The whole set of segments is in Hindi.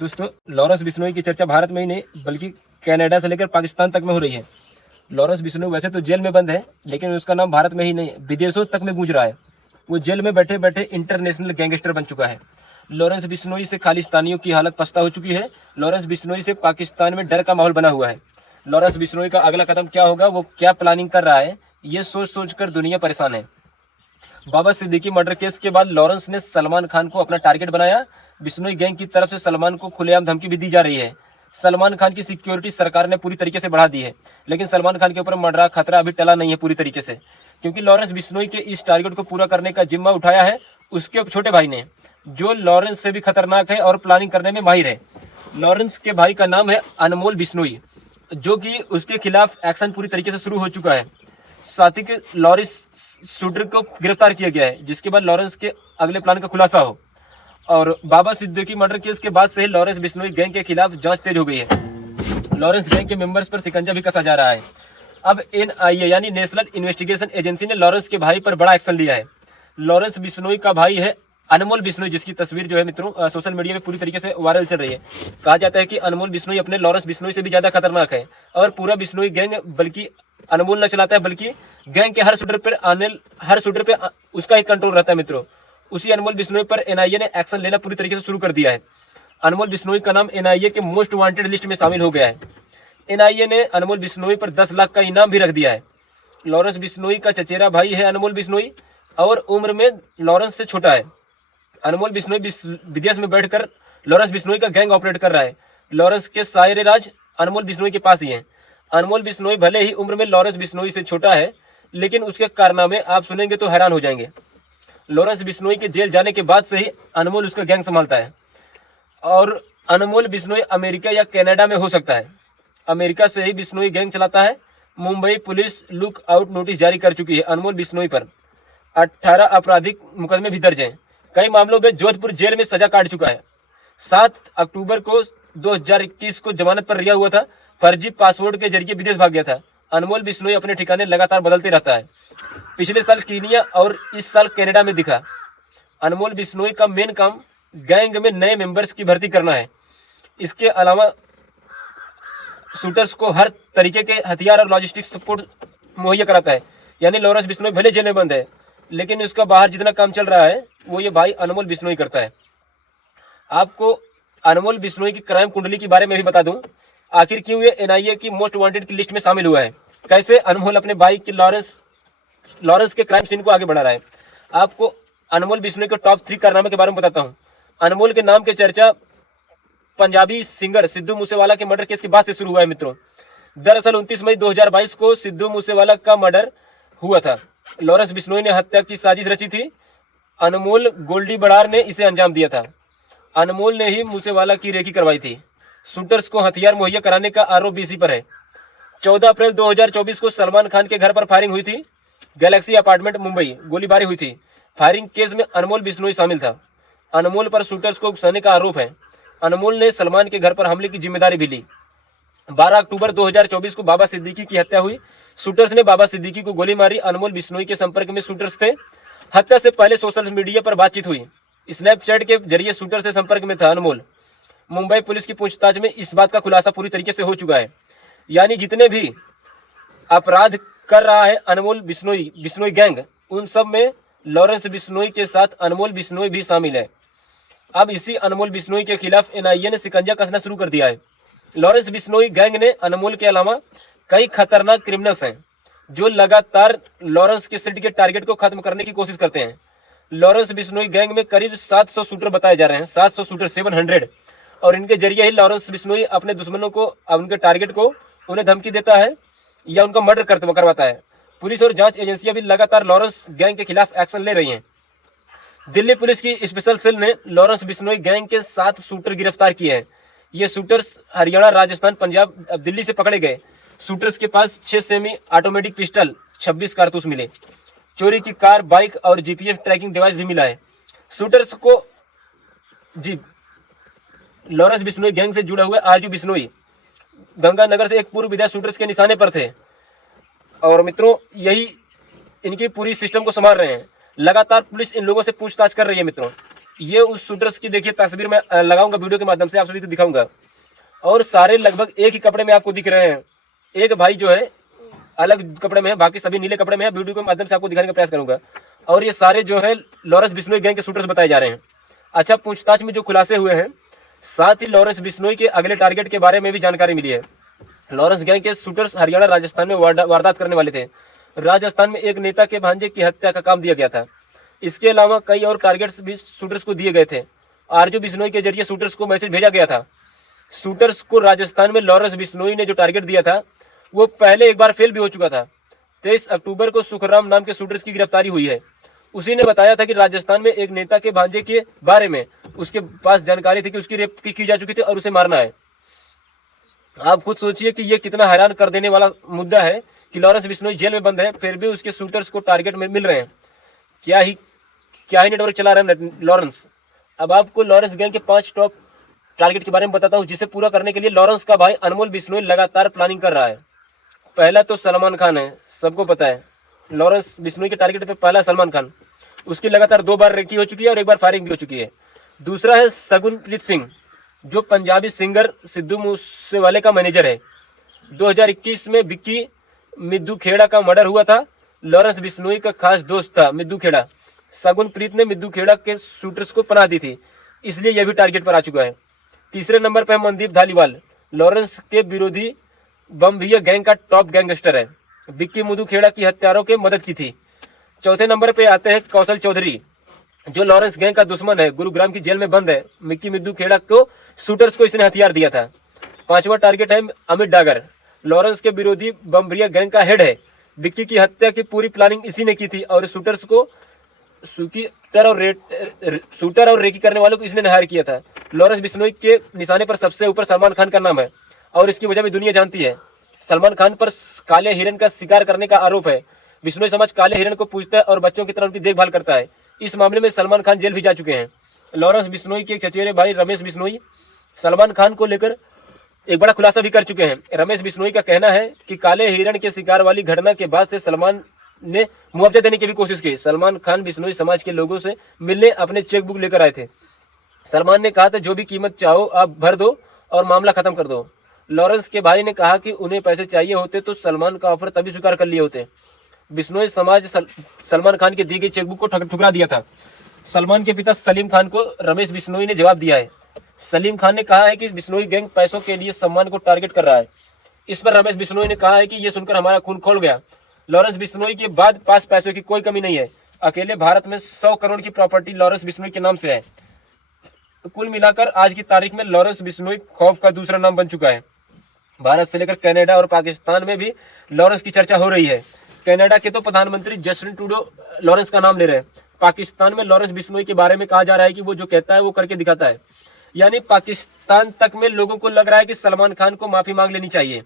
दोस्तों, लॉरेंस बिश्नोई की चर्चा भारत में ही नहीं बल्कि कनाडा से लेकर पाकिस्तान तक में हो रही है। लॉरेंस बिश्नोई वैसे तो जेल में बंद है, लेकिन उसका नाम भारत में ही नहीं विदेशों तक में गूंज रहा है। वो जेल में बैठे बैठे इंटरनेशनल गैंगस्टर बन चुका है। लॉरेंस बिश्नोई से खालिस्तानियों की हालत पछता हो चुकी है। लॉरेंस बिश्नोई से पाकिस्तान में डर का माहौल बना हुआ है। लॉरेंस बिश्नोई का अगला कदम क्या होगा, वो क्या प्लानिंग कर रहा है, ये सोच सोच कर दुनिया परेशान है। बाबा सिद्दीकी मर्डर केस के बाद लॉरेंस ने सलमान खान को अपना टारगेट बनाया। बिश्नोई गैंग की तरफ से सलमान को खुलेआम धमकी भी दी जा रही है। सलमान खान की सिक्योरिटी सरकार ने पूरी तरीके से बढ़ा दी है, लेकिन सलमान खान के ऊपर मर्डर खतरा अभी टला नहीं है पूरी तरीके से, क्योंकि लॉरेंस बिश्नोई के इस टारगेट को पूरा करने का जिम्मा उठाया है उसके छोटे भाई ने, जो लॉरेंस से भी खतरनाक है और प्लानिंग करने में माहिर है। लॉरेंस के भाई का नाम है अनमोल बिश्नोई, जो कि उसके खिलाफ एक्शन पूरी तरीके से शुरू हो चुका है। साथ ही लॉरेंस शूटर को गिरफ्तार किया गया है, जिसके बाद लॉरेंस के अगले प्लान का खुलासा हो। और बाबा सिद्दीकी मर्डर केस के बाद से ही लॉरेंस बिश्नोई गैंग के खिलाफ जांच तेज हो गई है। लॉरेंस गैंग के मेंबर्स पर शिकंजा भी कसा जा रहा है। अब एनआईए यानी नेशनल इन्वेस्टिगेशन एजेंसी ने लॉरेंस के भाई पर बड़ा एक्शन लिया है। लॉरेंस बिश्नोई का भाई है अनमोल बिश्नोई, जिसकी तस्वीर जो है मित्रों सोशल मीडिया में पूरी तरीके से वायरल चल रही है। कहा जाता है कि अनमोल बिश्नोई अपने लॉरेंस बिश्नोई से भी ज्यादा खतरनाक है और पूरा बिश्नोई गैंग बल्कि अनमोल न चलाता है, बल्कि गैंग के हर शूटर पे उसका ही कंट्रोल रहता है मित्रों। उसी अनमोल बिश्नोई पर एनआईए ने एक्शन लेना पूरी तरीके से शुरू कर दिया है। अनमोल बिश्नोई का नाम एनआईए के मोस्ट वांटेड लिस्ट में शामिल हो गया है। एनआईए ने अनमोल बिश्नोई पर 10 लाख का इनाम भी रख दिया है। लॉरेंस बिश्नोई का चचेरा भाई है अनमोल बिश्नोई और उम्र में लॉरेंस से छोटा है। अनमोल बिश्नोई विदेश में बैठकर लॉरेंस बिश्नोई का गैंग ऑपरेट कर रहा है। लॉरेंस के सारे राज अनमोल बिश्नोई के पास ही हैं। अनमोल बिश्नोई भले ही उम्र में लॉरेंस बिश्नोई से छोटा है, लेकिन उसके कारनामे आप सुनेंगे तो हैरान हो जाएंगे। लॉरेंस बिश्नोई के जेल जाने के बाद से ही अनमोल उसका गैंग संभालता है और अनमोल बिश्नोई अमेरिका या कनाडा में हो सकता है। अमेरिका से ही बिश्नोई गैंग चलाता है। Mumbai police look out notice जारी कर चुकी है अनमोल बिश्नोई पर। 18 आपराधिक मुकदमे भी दर्ज हैं। कई मामलों में जोधपुर जेल में सजा काट चुका है। 7 अक्टूबर को 2021 को जमानत पर रिहा हुआ था। फर्जी पासपोर्ट के जरिए विदेश भाग गया था। अनमोल बिश्नोई अपने ठिकाने लगातार बदलते रहता है। पिछले साल कीनिया और इस साल कनाडा में दिखा। अनमोल बिश्नोई का मेन काम गैंग में नए मेंबर्स की भर्ती करना है। इसके अलावा शूटर्स को हर तरीके के हथियार और लॉजिस्टिक सपोर्ट मुहैया कराता है। यानी लॉरेंस बिश्नोई भले जेल में बंद है, लेकिन उसका बाहर जितना काम चल रहा है वो ये भाई अनमोल बिश्नोई करता है। आपको अनमोल बिश्नोई की क्राइम कुंडली के बारे में भी बता दूं, आखिर क्यों ये एनआईए की मोस्ट वांटेड की लिस्ट में शामिल हुआ है, कैसे अनमोल अपने भाई की लॉरेंस के क्राइम सीन को आगे बढ़ा रहा है। आपको अनमोल बिश्नोई के टॉप 3 कारनामे के बारे में बताता हूं। अनमोल के नाम की चर्चा पंजाबी सिंगर सिद्धू मूसेवाला के मर्डर केस के बाद से शुरू हुआ है मित्रों। दरअसल 29 मई 2022 को सिद्धू मूसेवाला का मर्डर हुआ था। लॉरेंस बिश्नोई ने हत्या की साजिश रची थी। अनमोल गोल्डी बड़ार ने इसे अंजाम दिया था। अनमोल ने ही मूसेवाला की रेकी करवाई थी। शूटर्स को हथियार मुहैया कराने का आरोप भी इसी पर है। 14 अप्रैल 2024 को सलमान खान के घर पर फायरिंग हुई थी। गैलेक्सी अपार्टमेंट मुंबई गोलीबारी हुई थी। फायरिंग केस में अनमोल बिश्नोई शामिल था। अनमोल पर शूटर्स को उकसाने का आरोप है। अनमोल ने सलमान के घर पर हमले की जिम्मेदारी भी ली। 12 अक्टूबर 2024 को बाबा सिद्दीकी की हत्या हुई। शूटर्स ने बाबा सिद्दीकी को गोली मारी। अनमोल बिश्नोई के संपर्क में शूटर्स थे। हत्या से पहले सोशल मीडिया पर बातचीत हुई। स्नैपचैट के जरिए शूटर से संपर्क में था अनमोल। मुंबई पुलिस की पूछताछ में इस बात का खुलासा पूरी तरीके से हो चुका है। यानी जितने भी अपराध कर रहा है अनमोल बिश्नोई गैंग, उन सब में लॉरेंस बिश्नोई के साथ अनमोल बिश्नोई भी शामिल है। अब इसी अनमोल बिश्नोई के खिलाफ एनआईए ने शिकंजा कसना शुरू कर दिया है। लॉरेंस बिश्नोई गैंग ने अनमोल के अलावा कई खतरनाक क्रिमिनल्स हैं, जो लगातार लॉरेंस के सेट के टारगेट को खत्म करने की कोशिश करते हैं। लॉरेंस बिश्नोई गैंग में करीब 700 शूटर बताए जा रहे हैं, 700 शूटर 700, और इनके जरिए ही लॉरेंस बिश्नोई अपने दुश्मनों को, उनके टारगेट को, उन्हें धमकी देता है या उनका मर्डर करवाता है। पुलिस और जांच एजेंसियां भी लगातार लॉरेंस गैंग के खिलाफ एक्शन ले रही हैं। दिल्ली पुलिस की स्पेशल सेल ने लॉरेंस बिश्नोई गैंग के 7 शूटर गिरफ्तार किए हैं। ये शूटर्स हरियाणा, राजस्थान, पंजाब, दिल्ली से पकड़े गए। शूटर्स के पास 6 सेमी ऑटोमेटिक पिस्टल, 26 कारतूस मिले। चोरी की कार, बाइक और जीपीएस ट्रैकिंग डिवाइस भी मिला है। शूटर्स को लॉरेंस बिश्नोई गैंग से जुड़े हुए आरजू बिश्नोई गंगानगर से एक पूर्व विधायक शूटर्स के निशाने पर थे और मित्रों यही इनकी पूरी सिस्टम को संभाल रहे हैं। लगातार पुलिस इन लोगों से पूछताछ कर रही है मित्रों। ये उस शूटर्स की देखिए तस्वीर मैं लगाऊंगा वीडियो के माध्यम से, आप सभी को दिखाऊंगा। और सारे लगभग एक ही कपड़े में आपको दिख रहे हैं। एक भाई जो है अलग कपड़े में है, बाकी सभी नीले कपड़े में है। वीडियो के माध्यम से आपको दिखाने का प्रयास करूंगा। और ये सारे जो है लॉरेंस बिश्नोई गैंग के शूटर्स बताए जा रहे हैं। अच्छा, पूछताछ में जो खुलासे हुए हैं, साथ ही लॉरेंस बिश्नोई के अगले टारगेट के बारे में भी जानकारी मिली है। लॉरेंस गैंग के शूटर्स हरियाणा राजस्थान में वारदात करने वाले थे। राजस्थान में एक नेता के भांजे की हत्या का काम दिया गया था। इसके अलावा कई और टारगेट्स भी शूटर्स को दिए गए थे। आरजू बिश्नोई के जरिए शूटर्स को मैसेज भेजा गया था। शूटर्स को राजस्थान में लॉरेंस बिश्नोई ने जो टारगेट दिया था वो पहले एक बार फेल भी हो चुका था। 23 अक्टूबर को सुखराम नाम के शूटर्स की गिरफ्तारी हुई है। उसी ने बताया था कि राजस्थान में एक नेता के भांजे के बारे में उसके पास जानकारी थी कि उसकी रेप की जा चुकी थी और उसे मारना है। आप खुद सोचिए कि ये कितना हैरान कर देने वाला मुद्दा है कि लॉरेंस बिश्नोई जेल में बंद है, फिर भी उसके शूटर्स को टारगेट में मिल रहे हैं। क्या ही नेटवर्क चला रहे हैं लॉरेंस। अब आपको लॉरेंस गैंग के 5 टॉप टारगेट के बारे में बताता हूं, जिसे पूरा करने के लिए लॉरेंस का भाई अनमोल बिश्नोई लगातार प्लानिंग कर रहा है। पहला तो सलमान खान है, सबको पता है। लॉरेंस बिश्नोई के टारगेट पे पहला सलमान खान, उसकी लगातार 2 बार रेकी हो चुकी है और 1 बार फायरिंग भी हो चुकी है। दूसरा है सगुनप्रीत सिंह, जो पंजाबी सिंगर सिद्धू मूसेवाले का मैनेजर है। 2021 में विक्की मिद्दू खेड़ा का मर्डर हुआ था। लॉरेंस बिश्नोई का खास दोस्त था मिद्दू खेड़ा। सगुनप्रीत ने मिद्दू खेड़ा के शूटर्स को पनाह दी थी, इसलिए यह भी टारगेट पर आ चुका है। तीसरे नंबर पर है मनदीप धालीवाल, लॉरेंस के विरोधी बम्बिया गैंग का टॉप गैंगस्टर है। विक्की मिद्दू खेड़ा की हत्यारों के मदद की थी। चौथे नंबर पे आते हैं कौशल चौधरी, जो लॉरेंस गैंग का दुश्मन है, गुरुग्राम की जेल में बंद है। विक्की मिद्दू खेड़ा को शूटर्स को इसने हथियार दिया था। 5वां टारगेट है अमित डागर, लॉरेंस के विरोधी बम्बिया गैंग का हेड है। विक्की की हत्या की पूरी प्लानिंग इसी ने की थी और शूटर्स को शूटर और रेकी करने वालों को इसने हायर किया था। लॉरेंस बिश्नोई के निशाने पर सबसे ऊपर सलमान खान का नाम है और इसकी वजह भी दुनिया जानती है। सलमान खान पर काले हिरन का शिकार करने का आरोप है। बिश्नोई समाज काले हिरन को पूजता है और बच्चों की तरह उनकी देखभाल करता है। इस मामले में सलमान खान जेल भी जा चुके हैं। लॉरेंस बिश्नोई के चचेरे भाई रमेश बिश्नोई सलमान खान को लेकर एक बड़ा खुलासा भी कर चुके हैं। रमेश बिश्नोई का कहना है कि काले हिरण के शिकार वाली घटना के बाद से सलमान ने मुआवजा देने की भी कोशिश की। सलमान खान बिश्नोई समाज के लोगों से मिलने अपने चेकबुक लेकर आए थे। सलमान ने कहा था जो भी कीमत चाहो आप भर दो और मामला खत्म कर दो। लॉरेंस के भाई ने कहा कि उन्हें पैसे चाहिए होते तो सलमान का ऑफर तभी स्वीकार कर लिए होते। बिश्नोई समाज सलमान खान की दी गई चेकबुक को ठुकरा दिया था। सलमान के पिता सलीम खान को रमेश बिश्नोई ने जवाब दिया है। सलीम खान ने कहा है कि बिश्नोई गैंग पैसों के लिए सम्मान को टारगेट कर रहा है। इस पर रमेश बिश्नोई ने कहा है कि यह सुनकर हमारा खून खोल गया। लॉरेंस बिश्नोई के बाद पास पैसों की कोई कमी नहीं है। अकेले भारत में 100 करोड़ की प्रॉपर्टी लॉरेंस बिश्नोई के नाम से है। कुल मिलाकर आज की तारीख में लॉरेंस बिश्नोई खौफ का दूसरा नाम बन चुका है। भारत से लेकर कनाडा और पाकिस्तान में भी लॉरेंस की चर्चा हो रही है। कनाडा के तो प्रधानमंत्री जस्टिन ट्रूडो लॉरेंस का नाम ले रहे हैं। पाकिस्तान में लॉरेंस बिश्नोई के बारे में कहा जा रहा है कि वो जो कहता है वो करके दिखाता है। यानी पाकिस्तान तक में लोगों को लग रहा है कि सलमान खान को माफी मांग लेनी चाहिए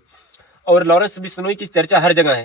और लॉरेंस बिश्नोई की चर्चा हर जगह है।